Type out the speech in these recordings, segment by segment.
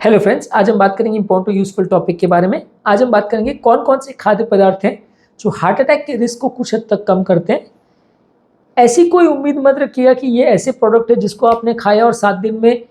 Hello friends, आज हम बात करेंगे इंपॉर्टेंट यूजफुल टॉपिक के बारे में। आज हम बात करेंगे कौन कौन से खाद्य पदार्थ हैं जो हार्ट अटैक के रिस्क को कुछ हद तक कम करते हैं। ऐसी कोई उम्मीद मत रखिएगा कि ये ऐसे प्रोडक्ट है जिसको आपने खाया और 7 दिन में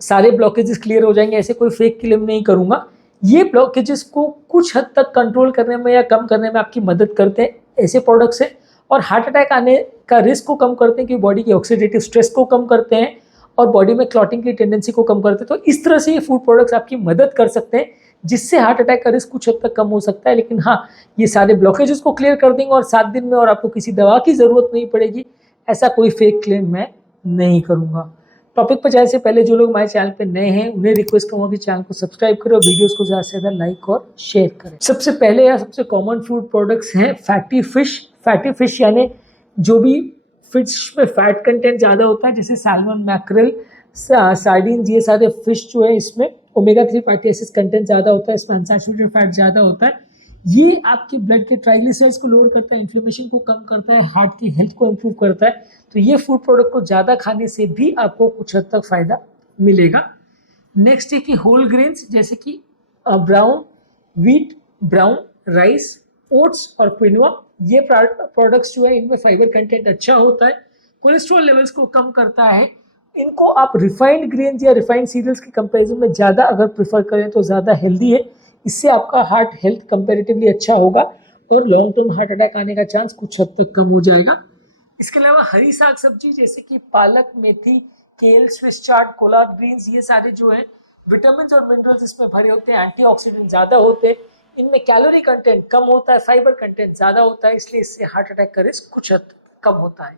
सारे ब्लॉकेजेस क्लियर हो जाएंगे। ऐसे कोई फेक क्लेम नहीं करूंगा। ये ब्लॉकेजेस को कुछ हद तक कंट्रोल करने में या कम करने में आपकी मदद करते हैं ऐसे प्रोडक्ट्स हैं, और हार्ट अटैक आने का रिस्क को कम करते हैं कि बॉडी की ऑक्सीडेटिव स्ट्रेस को कम करते हैं और बॉडी में क्लॉटिंग की टेंडेंसी को कम करते हैं। तो इस तरह से ये फूड प्रोडक्ट्स आपकी मदद कर सकते हैं जिससे हार्ट अटैक का रिस्क कुछ हद तक कम हो सकता है। लेकिन हाँ, ये सारे ब्लॉकेजेस को क्लियर कर देंगे और 7 दिन में, और आपको किसी दवा की ज़रूरत नहीं पड़ेगी, ऐसा कोई फेक क्लेम मैं नहीं करूँगा। टॉपिक पर जाने से पहले जो लोग हमारे चैनल पे नए हैं उन्हें रिक्वेस्ट करूँगा कि चैनल को सब्सक्राइब करें और वीडियोस को ज़्यादा से ज़्यादा लाइक और शेयर करें। सबसे पहले या सबसे कॉमन फूड प्रोडक्ट्स हैं फैटी फिश। फैटी फिश यानी जो भी फिश में फैट कंटेंट ज़्यादा होता है, जैसे सैल्मन, मैक्रेल, सार्डिन, ये सारे फिश जो है इसमें ओमेगा 3 फैटी एसिड्स कंटेंट ज़्यादा होता है, इसमें अनसैचुरेटेड फैट ज़्यादा होता है। ये आपके ब्लड के ट्राइग्लिसराइड्स को लोअर करता है, इन्फ्लेमेशन को कम करता है, हार्ट की हेल्थ को इम्प्रूव करता है। तो ये फूड प्रोडक्ट को ज़्यादा खाने से भी आपको कुछ हद तक फ़ायदा मिलेगा। नेक्स्ट है कि होल ग्रेन्स, जैसे कि brown wheat, brown rice, oats और क्विनोआ, ये प्रोडक्ट्स जो है इनमें फाइबर कंटेंट अच्छा होता है, कोलेस्ट्रॉल लेवल्स को कम करता है। इनको आप रिफाइंड ग्रेन्स या रिफाइंड सीरियल्स के कंपैरिजन में ज़्यादा अगर प्रेफर करें तो ज़्यादा हेल्दी है। इससे आपका हार्ट हेल्थ कंपैरेटिवली अच्छा होगा और लॉन्ग टर्म हार्ट अटैक आने का चांस कुछ हद तक कम हो जाएगा। इसके अलावा हरी साग सब्जी जैसे कि पालक, मेथी, केल, स्विस चार्ड, कोलार्ड ग्रीन्स, ये सारे जो है विटामिन और मिनरल्स इसमें भरे होते हैं, एंटीऑक्सीडेंट ज़्यादा होते हैं, इनमें कैलोरी कंटेंट कम होता है, फाइबर कंटेंट ज़्यादा होता है, इसलिए इससे हार्ट अटैक का रिस्क कुछ हद तक कम होता है।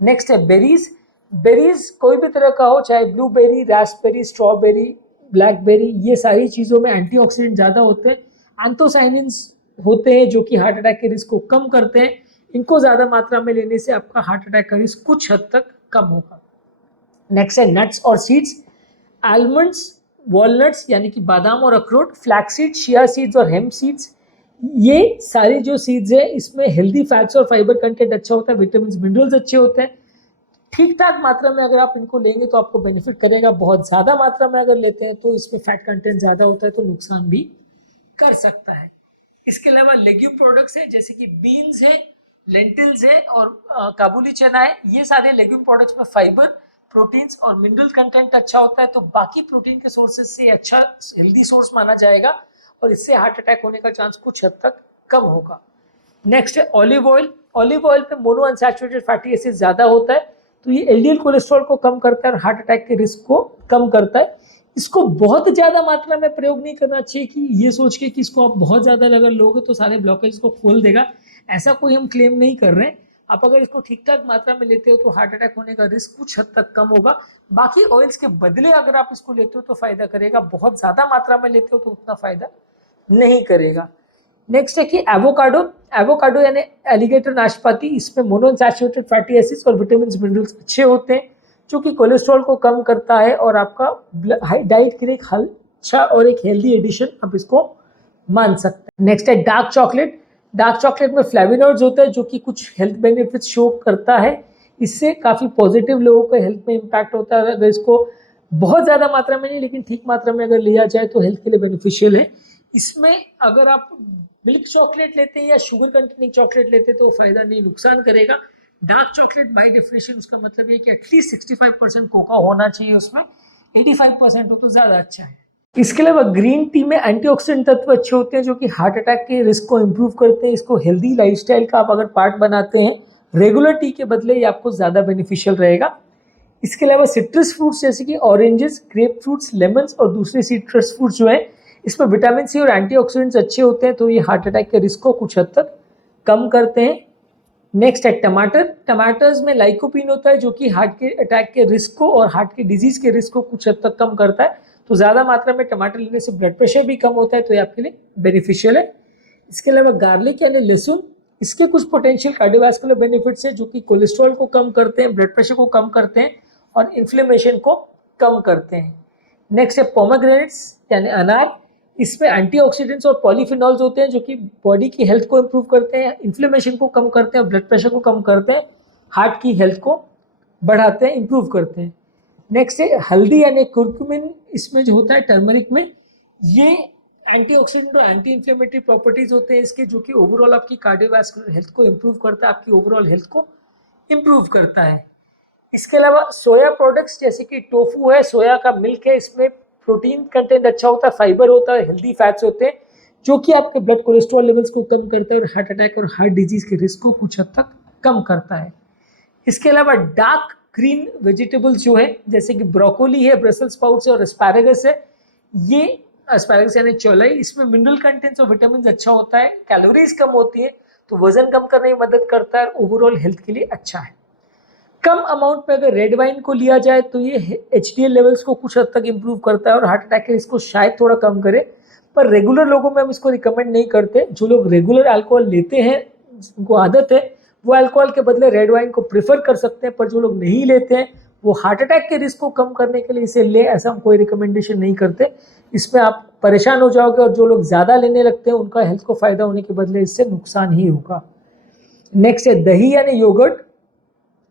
नेक्स्ट है बेरीज। बेरीज कोई भी तरह का हो, चाहे ब्लूबेरी, रास्पबेरी, स्ट्रॉबेरी, ब्लैकबेरी, ये सारी चीज़ों में एंटीऑक्सीडेंट ज़्यादा होते हैं, एंथोसाइनिन्स होते हैं जो कि हार्ट अटैक के रिस्क को कम करते हैं। इनको ज़्यादा मात्रा में लेने से आपका हार्ट अटैक का रिस्क कुछ हद तक कम होगा। नेक्स्ट है नट्स और सीड्स। आलमंड्स, वॉलनट्स यानी कि बादाम और अखरोट, फ्लैक्स सीड्स, चिया सीड्स और हेम्प सीड्स, ये सारी जो सीड्स है इसमें हेल्दी फैट्स और फाइबर कंटेंट अच्छा होता है, विटामिन मिनरल्स अच्छे होते हैं। ठीक ठाक मात्रा में अगर आप इनको लेंगे तो आपको बेनिफिट करेगा। बहुत ज़्यादा मात्रा में अगर लेते हैं तो इसमें फैट कंटेंट ज़्यादा होता है तो नुकसान भी कर सकता है। इसके अलावा लेग्यूम प्रोडक्ट्स है जैसे कि बीन्स है, लेंटिल्स है और काबुली चना है। ये सारे लेग्यूम प्रोडक्ट्स में फाइबर, प्रोटीन्स और मिनरल कंटेंट अच्छा होता है, तो बाकी प्रोटीन के सोर्सेज से अच्छा हेल्दी सोर्स माना जाएगा और इससे हार्ट अटैक होने का चांस कुछ हद तक कम होगा। नेक्स्ट है ऑलिव ऑयल। ऑलिव ऑयल में मोनो अनसैचुरेटेड फैटी एसिड ज़्यादा होता है, तो ये एलडीएल कोलेस्ट्रॉल को कम करता है और हार्ट अटैक के रिस्क को कम करता है। इसको बहुत ज़्यादा मात्रा में प्रयोग नहीं करना चाहिए कि ये सोच के कि इसको आप बहुत ज़्यादा अगर लोगे तो सारे ब्लॉकेज को खोल देगा, ऐसा कोई हम क्लेम नहीं कर रहे हैं। आप अगर इसको ठीक ठाक मात्रा में लेते हो तो हार्ट अटैक होने का रिस्क कुछ हद तक कम होगा। बाकी ऑयल्स के बदले अगर आप इसको लेते हो तो फायदा करेगा, बहुत ज़्यादा मात्रा में लेते हो तो उतना फायदा नहीं करेगा। नेक्स्ट है कि एवोकाडो। एवोकाडो यानी एलिगेटर नाशपाती, इसमें मोनोअनसैचुरेटेड फैटी एसिड्स और विटामिन मिनरल्स अच्छे होते हैं जो कि कोलेस्ट्रॉल को कम करता है और आपका डाइट के लिए एक अच्छा और एक हेल्दी एडिशन आप इसको मान सकते हैं। नेक्स्ट है डार्क चॉकलेट। डार्क चॉकलेट में फ्लेविनॉइड्स होता है जो कि कुछ हेल्थ बेनिफिट्स शो करता है, इससे काफ़ी पॉजिटिव लोगों के हेल्थ में इम्पैक्ट होता है। अगर इसको बहुत ज़्यादा मात्रा में नहीं लेकिन ठीक मात्रा में अगर लिया जाए तो हेल्थ के लिए बेनिफिशियल है। इसमें अगर आप मिल्क चॉकलेट लेते हैं या शुगर कंटेनिंग चॉकलेट लेते हैं तो फायदा नहीं, नुकसान करेगा। डार्क चॉकलेट बाय डेफिनेशन उसका मतलब है कि एटलीस्ट 65% कोका होना चाहिए, उसमें 85% हो तो ज़्यादा अच्छा है। इसके अलावा ग्रीन टी में एंटीऑक्सीडेंट तत्व अच्छे होते हैं जो कि हार्ट अटैक के रिस्क को इम्प्रूव करते हैं। इसको हेल्दी लाइफस्टाइल का आप अगर पार्ट बनाते हैं रेगुलर टी के बदले, ये आपको ज़्यादा बेनिफिशियल रहेगा। इसके अलावा सिट्रस फ्रूट्स जैसे कि ऑरेंजेस, ग्रेप फ्रूट्स, लेमन्स और दूसरे सिट्रस फ्रूट्स जो है इसमें विटामिन सी और एंटीऑक्सीडेंट्स अच्छे होते हैं, तो ये हार्ट अटैक के रिस्क को कुछ हद तक कम करते हैं। नेक्स्ट है टमाटर। टमाटर्स में लाइकोपीन होता है जो कि हार्ट के अटैक के रिस्क को और हार्ट के डिजीज के रिस्क को कुछ हद तक कम करता है, तो ज़्यादा मात्रा में टमाटर लेने से ब्लड प्रेशर भी कम होता है, तो ये आपके लिए बेनिफिशियल है। इसके अलावा गार्लिक यानी लहसुन, इसके कुछ पोटेंशियल कार्डियोवास्कुलर बेनिफिट्स है जो कि कोलेस्ट्रॉल को कम करते हैं, ब्लड प्रेशर को कम करते हैं और इन्फ्लेमेशन को कम करते हैं। नेक्स्ट है पोमेग्रेनेट्स यानी अनार। इसमें एंटीऑक्सीडेंट्स और पॉलीफिनॉल्स होते हैं जो कि बॉडी की हेल्थ को इम्प्रूव करते हैं, इन्फ्लेमेशन को कम करते हैं और ब्लड प्रेशर को कम करते हैं, हार्ट की हेल्थ को बढ़ाते हैं, इम्प्रूव करते हैं। नेक्स्ट है हल्दी यानी कुर्कुमिन। इसमें जो होता है टर्मरिक में, ये एंटीऑक्सीडेंट और एंटी इन्फ्लेमेटरी प्रॉपर्टीज होते हैं इसके, जो कि ओवरऑल आपकी कार्डियोवैस्कुलर हेल्थ को इम्प्रूव करता है, आपकी ओवरऑल हेल्थ को इम्प्रूव करता है। इसके अलावा सोया प्रोडक्ट्स जैसे कि टोफू है, सोया का मिल्क है, इसमें प्रोटीन कंटेंट अच्छा होता है, फाइबर होता है, हेल्दी फैट्स होते हैं, जो कि आपके ब्लड कोलेस्ट्रॉल लेवल्स को कम करता है और हार्ट अटैक और हार्ट डिजीज के रिस्क को कुछ हद तक कम करता है। इसके अलावा डार्क ग्रीन वेजिटेबल्स जो है, जैसे कि ब्रोकोली है, ब्रसेल्स स्प्राउट्स है और एस्पैरागस है, ये एस्पैरागस यानी चौलाई, इसमें मिनरल कंटेंट्स और विटामिन अच्छा होता है, कैलोरीज कम होती है, तो वजन कम करने में मदद करता है और ओवरऑल हेल्थ के लिए अच्छा है। कम अमाउंट में अगर रेड वाइन को लिया जाए तो ये HDL लेवल्स को कुछ हद तक इंप्रूव करता है और हार्ट अटैक के रिस्क को शायद थोड़ा कम करे, पर रेगुलर लोगों में हम इसको रिकमेंड नहीं करते। जो लोग रेगुलर अल्कोहल लेते हैं, जिनको आदत है, वो अल्कोहल के बदले रेड वाइन को प्रेफर कर सकते हैं, पर जो लोग नहीं लेते हैं वो हार्ट अटैक के रिस्क को कम करने के लिए इसे ले, ऐसा हम कोई रिकमेंडेशन नहीं करते। इसमें आप परेशान हो जाओगे और जो लोग ज़्यादा लेने लगते हैं उनका हेल्थ को फ़ायदा होने के बदले इससे नुकसान ही होगा। नेक्स्ट है दही यानी yoghurt.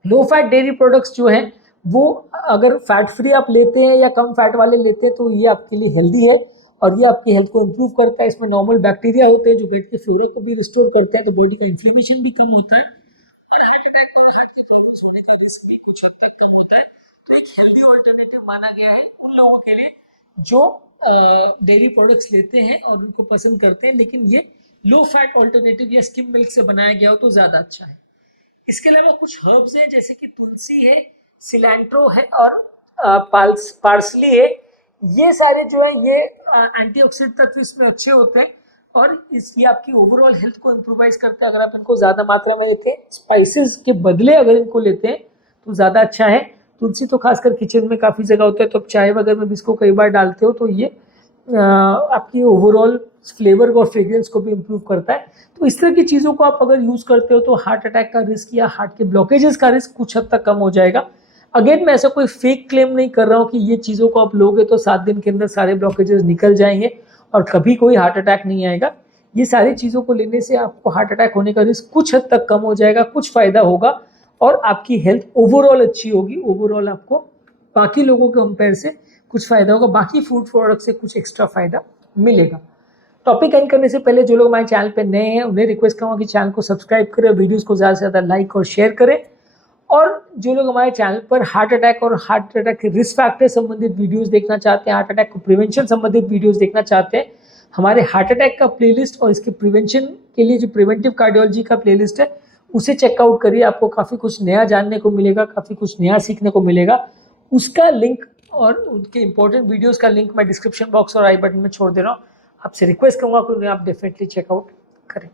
Low fat dairy products जो हैं वो अगर फैट फ्री आप लेते हैं या कम फैट वाले लेते हैं तो ये आपके लिए हेल्दी है और ये आपकी हेल्थ को इम्प्रूव करता है। इसमें नॉर्मल बैक्टीरिया होते हैं जो पेट के फ्लोरा को भी रिस्टोर करते हैं, तो बॉडी का इन्फ्लेमेशन भी कम होता है और हार्ट अटैक और हार्ट के प्रॉब्लम्स होने का रिस्क भी कुछ हद तक कम होता है। तो एक हेल्दी ऑल्टरनेटिव माना गया है उन लोगों के लिए जो डेयरी प्रोडक्ट्स लेते हैं और उनको पसंद करते हैं, लेकिन ये लो फैट ऑल्टरनेटिव या स्किम मिल्क से बनाया गया हो तो ज़्यादा अच्छा है। इसके अलावा कुछ हर्ब्स हैं जैसे कि तुलसी है, सिलेंट्रो है और पार्सली है। ये सारे जो है ये एंटीऑक्सीडेंट तत्व इसमें अच्छे होते हैं और ये आपकी ओवरऑल हेल्थ को इम्प्रूवाइज करता है अगर आप इनको ज़्यादा मात्रा में लेते हैं। स्पाइसेस के बदले अगर इनको लेते हैं तो ज़्यादा अच्छा है। तुलसी तो खासकर किचन में काफ़ी जगह होता है, तो आप चाय वगैरह में भी इसको कई बार डालते हो तो ये आपकी ओवरऑल फ्लेवर और फ्रेग्रेंस को भी इम्प्रूव करता है। तो इस तरह की चीज़ों को आप अगर यूज़ करते हो तो हार्ट अटैक का रिस्क या हार्ट के ब्लॉकेजेस का रिस्क कुछ हद तक कम हो जाएगा। अगेन मैं ऐसा कोई फेक क्लेम नहीं कर रहा हूँ कि ये चीज़ों को आप लोगे तो 7 दिन के अंदर सारे ब्लॉकेजेस निकल जाएंगे और कभी कोई हार्ट अटैक नहीं आएगा। ये सारी चीज़ों को लेने से आपको हार्ट अटैक होने का रिस्क कुछ हद तक कम हो जाएगा, कुछ फ़ायदा होगा और आपकी हेल्थ ओवरऑल अच्छी होगी। ओवरऑल आपको बाकी लोगों के कंपेयर से कुछ फ़ायदा होगा, बाकी फूड प्रोडक्ट से कुछ एक्स्ट्रा फ़ायदा मिलेगा। टॉपिक एंड करने से पहले जो लोग हमारे चैनल पे नए हैं उन्हें रिक्वेस्ट करूँगा कि चैनल को सब्सक्राइब करें और वीडियोस को ज़्यादा से ज़्यादा लाइक और शेयर करें। और जो लोग हमारे चैनल पर हार्ट अटैक और हार्ट अटैक के रिस्क फैक्टर संबंधित वीडियोस देखना चाहते हैं, हार्ट अटैक को प्रिवेंशन संबंधित वीडियोस देखना चाहते हैं, हमारे हार्ट अटैक का प्लेलिस्ट और इसके प्रिवेंशन के लिए जो प्रिवेंटिव कार्डियोलॉजी का प्लेलिस्ट है उसे चेकआउट करिए। आपको काफ़ी कुछ नया जानने को मिलेगा, काफ़ी कुछ नया सीखने को मिलेगा। उसका लिंक और उनके इंपॉर्टेंट वीडियोज़ का लिंक मैं डिस्क्रिप्शन बॉक्स और आई बटन में छोड़ दे रहा हूँ। आपसे रिक्वेस्ट करूँगा कि उन्हें आप डेफिनेटली चेकआउट करें।